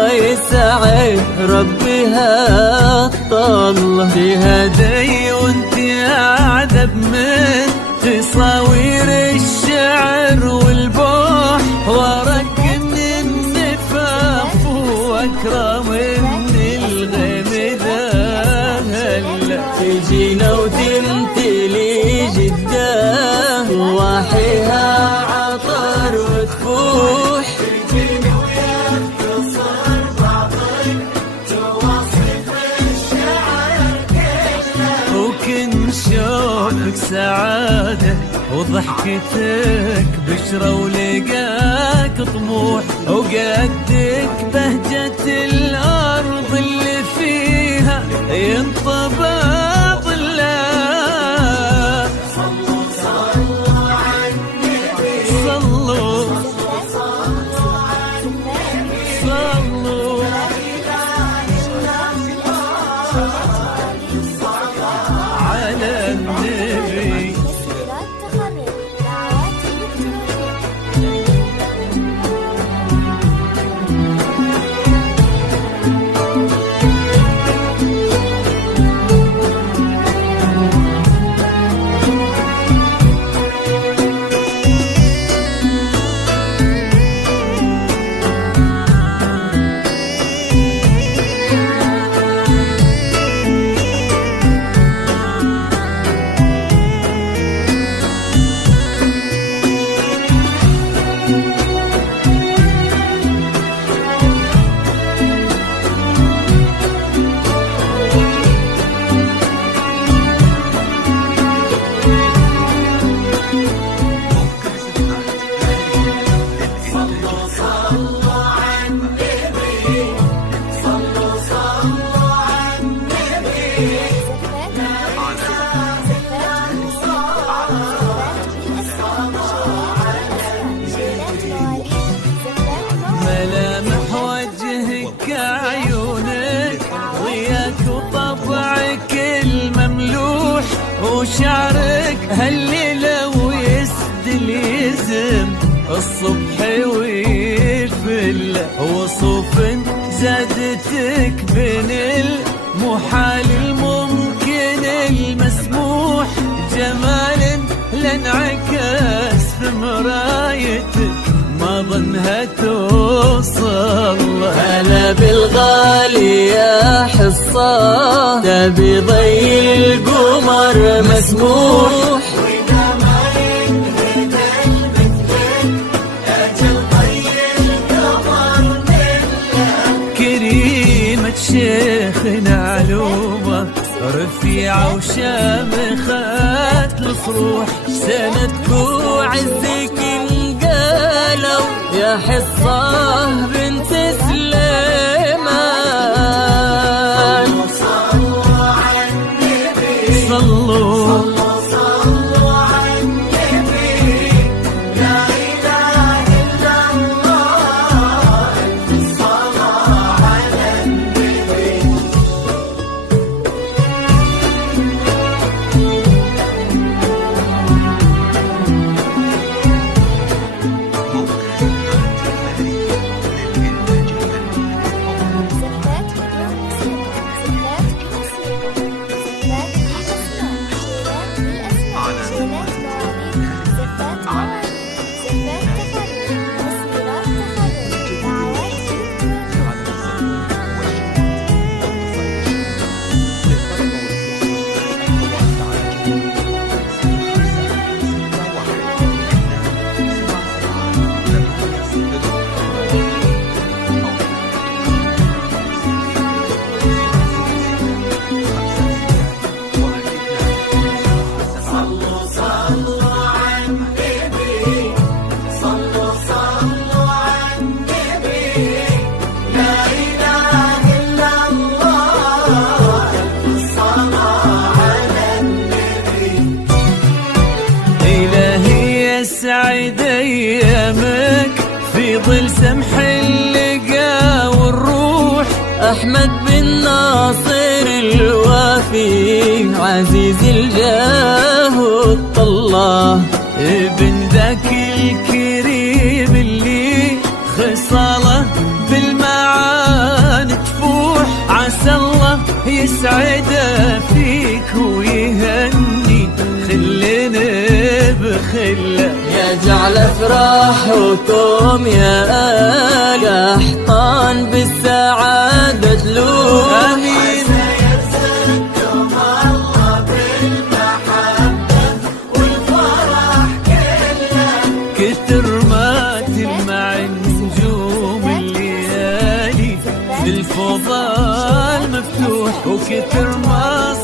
الله يسعد ربها الطلة بهدي وانت أعذب من تصاوير الشعر والبوح ورق من النفاف واكرم من الغيم ذا هلا تجينا وتمتلي جداه واحيها عطر وتفوح تجينا ويختصر بعضك توصف الشعر كله وكن شوفك سعادة وضحكتك بشرة ولقاك طموح وقدك بهجة الأرض اللي فيها ينطبع ظلها صلوا صلوا على النبي صلوا صلوا على النبي صلوا لا إله إلا الله على النبي. ملامح وجهك عيونك ضياك وطبعك المملوح وشعرك هالليلة ويسدل يزم الصبح ويفل وصوف زادتك بين المحال الممكن المسموح جمال لانعكس في مرايتك ما ظنها توصل هلا بالغالي يا حصة تبي ضي القمر مسموح وإذا ما ينهد المثلك أجل ضي القمر منك كريمة شيخنا علومة رفيعة وشامخة الصروح سندك وعزك يا حصة بنت سليمان صلوا على النبي صلوا صلوا على النبي لا إله إلا الله الصلاة على النبي. سعيد ايامك في ظل سمح اللقا والروح احمد بن ناصر الوافي عزيز الجاه والطلة ابن ذاك الكريم اللي خصاله بالمعاني يسعده فيك ويهني خلنا بخله، يا جعل افراح وكوم يا قحطان بالسعادة تلوم. امين. يرزقكم الله بالمحبة والفرح كله، كتر ما تلمع نجوم الليالي بالفضاء المفتوح، وكتر ما